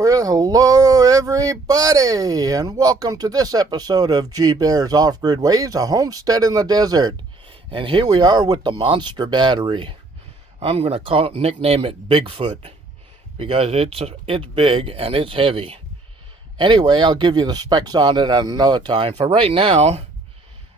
Well, hello everybody, and welcome to this episode of G Bear's Off-Grid Ways, a homestead in the desert. And here we are with the monster battery. I'm gonna nickname it Bigfoot because it's big and it's heavy. Anyway, I'll give you the specs on it at another time. For right now,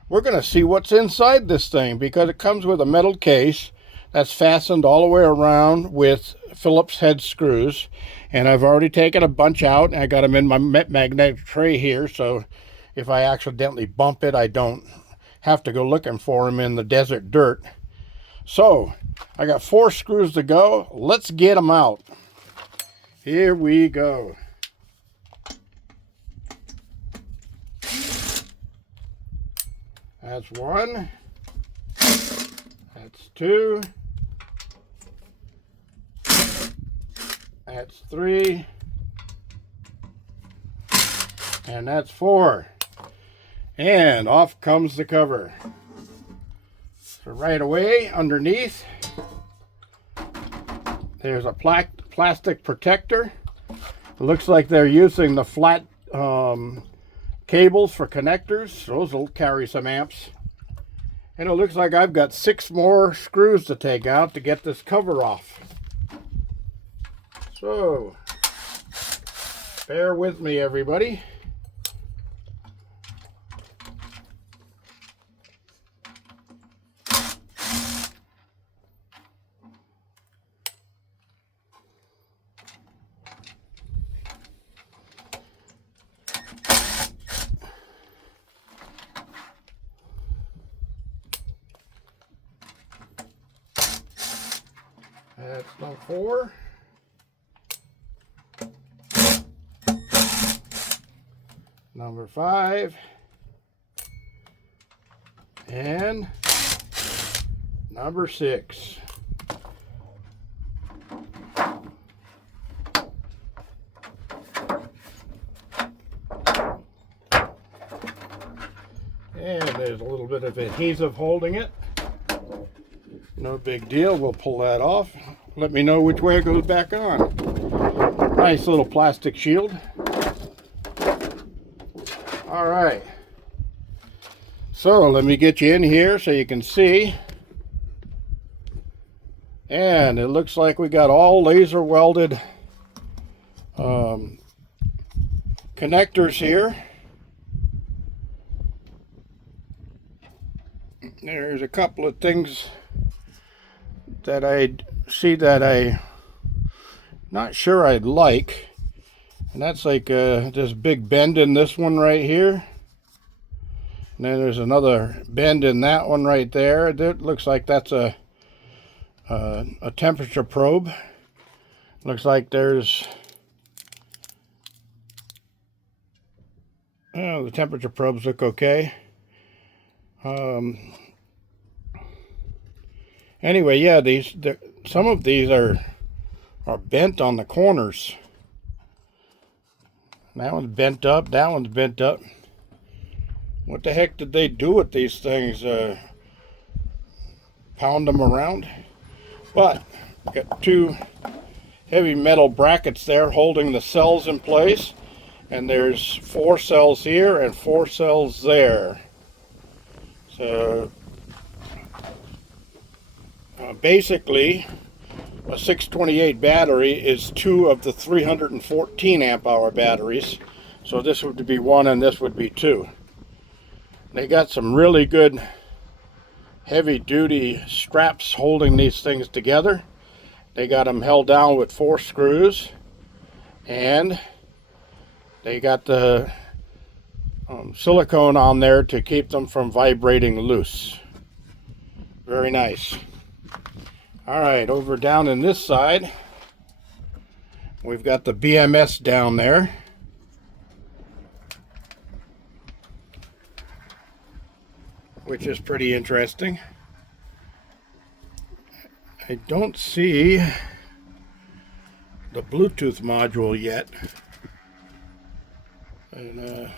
we're gonna see what's inside this thing because it comes with a metal case that's fastened all the way around with Phillips head screws. And I've already taken a bunch out. I got them in my magnetic tray here, so if I accidentally bump it, I don't have to go looking for them in the desert dirt. So, I got 4 screws to go. Let's get them out. Here we go. That's 1. That's 2. That's 3. And that's 4. And off comes the cover. So right away, underneath, there's a plastic protector. It looks like they're using the flat cables for connectors. Those will carry some amps. And it looks like I've got 6 more screws to take out to get this cover off. So, bear with me, everybody. That's number 4. Number 5. And number 6. And there's a little bit of adhesive holding it. No big deal, we'll pull that off. Let me know which way it goes back on. Nice little plastic shield. All right. So let me get you in here so you can see. And it looks like we got all laser welded connectors here. There's a couple of things that I see that I'm not sure I'd like, and that's like this big bend in this one right here, and then there's another bend in that one right there. It looks like that's a temperature probe. Looks like there's the temperature probes look okay. Anyway, yeah, some of these are bent on the corners. That one's bent up. That one's bent up. What the heck did they do with these things? Pound them around? But got 2 heavy metal brackets there holding the cells in place. And there's 4 cells here and 4 cells there. So basically, a 628 battery is 2 of the 314 amp hour batteries. So this would be 1 and this would be 2. They got some really good heavy duty straps holding these things together. They got them held down with 4 screws, and they got the silicone on there to keep them from vibrating loose. Very nice. Alright, over down in this side, we've got the BMS down there. Which is pretty interesting. I don't see the Bluetooth module yet. And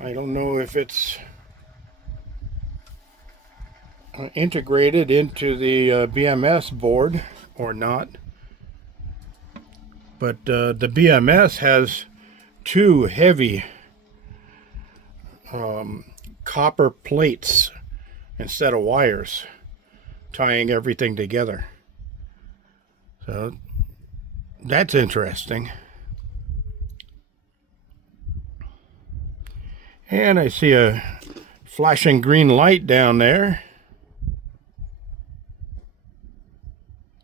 I don't know if it's integrated into the BMS board or not. But the BMS has two heavy copper plates instead of wires tying everything together. So that's interesting. And I see a flashing green light down there.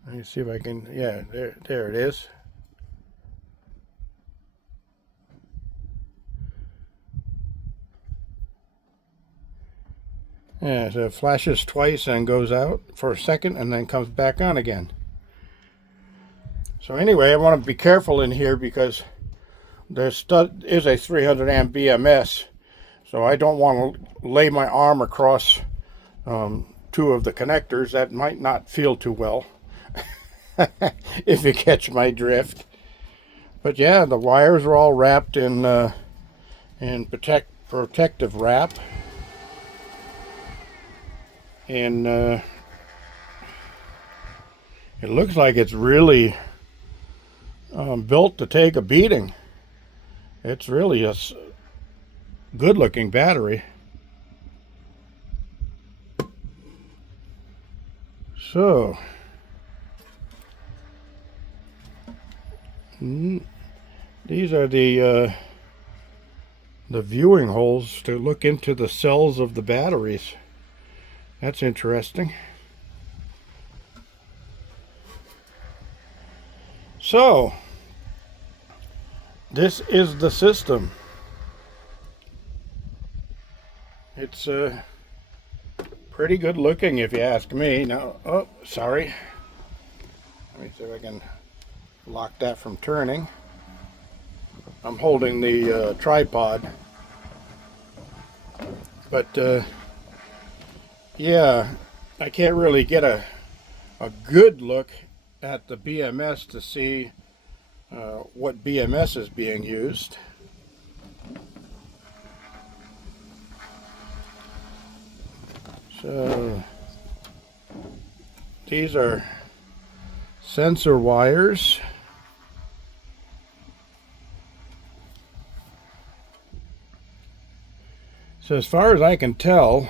Let me see if I can, yeah, there it is. Yeah, so it flashes twice and goes out for a second and then comes back on again. So anyway, I want to be careful in here because there is a 300 amp BMS. So I don't want to lay my arm across two of the connectors. That might not feel too well. If you catch my drift. But yeah, the wires are all wrapped in protective wrap. And it looks like it's really built to take a beating. It's really a good looking battery. So these are the viewing holes to look into the cells of the batteries. That's interesting. So this is the system. It's pretty good looking if you ask me. Now, oh, sorry. Let me see if I can lock that from turning. I'm holding the tripod. But yeah, I can't really get a good look at the BMS to see what BMS is being used. So these are sensor wires. So as far as I can tell,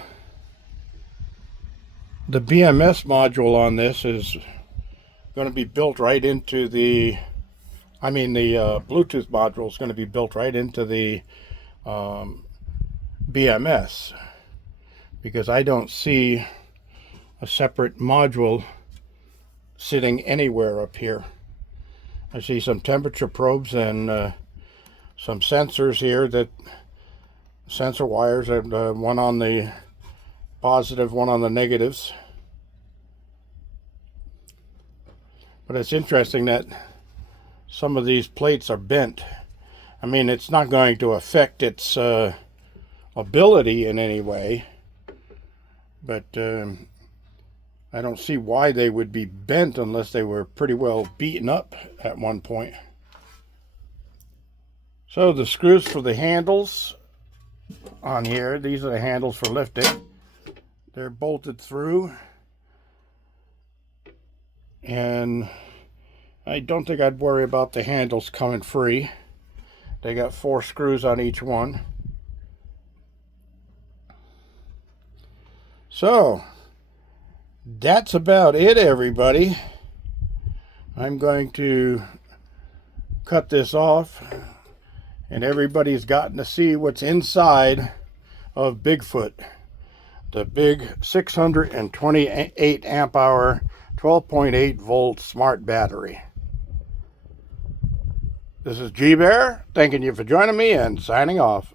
the BMS module on this is going to be built right into the Bluetooth module is going to be built right into the BMS, because I don't see a separate module sitting anywhere up here. I see some temperature probes and some sensors here, that sensor wires, and one on the positive, one on the negatives. But it's interesting that some of these plates are bent. I mean, it's not going to affect its ability in any way, but I don't see why they would be bent unless they were pretty well beaten up at one point. So the screws for the handles on here, these are the handles for lifting. They're bolted through, and I don't think I'd worry about the handles coming free. They got 4 screws on each one. So that's about it, everybody. I'm going to cut this off, and everybody's gotten to see what's inside of Bigfoot, the big 628 amp hour 12.8 volt smart battery. This is G Bear, thanking you for joining me and signing off.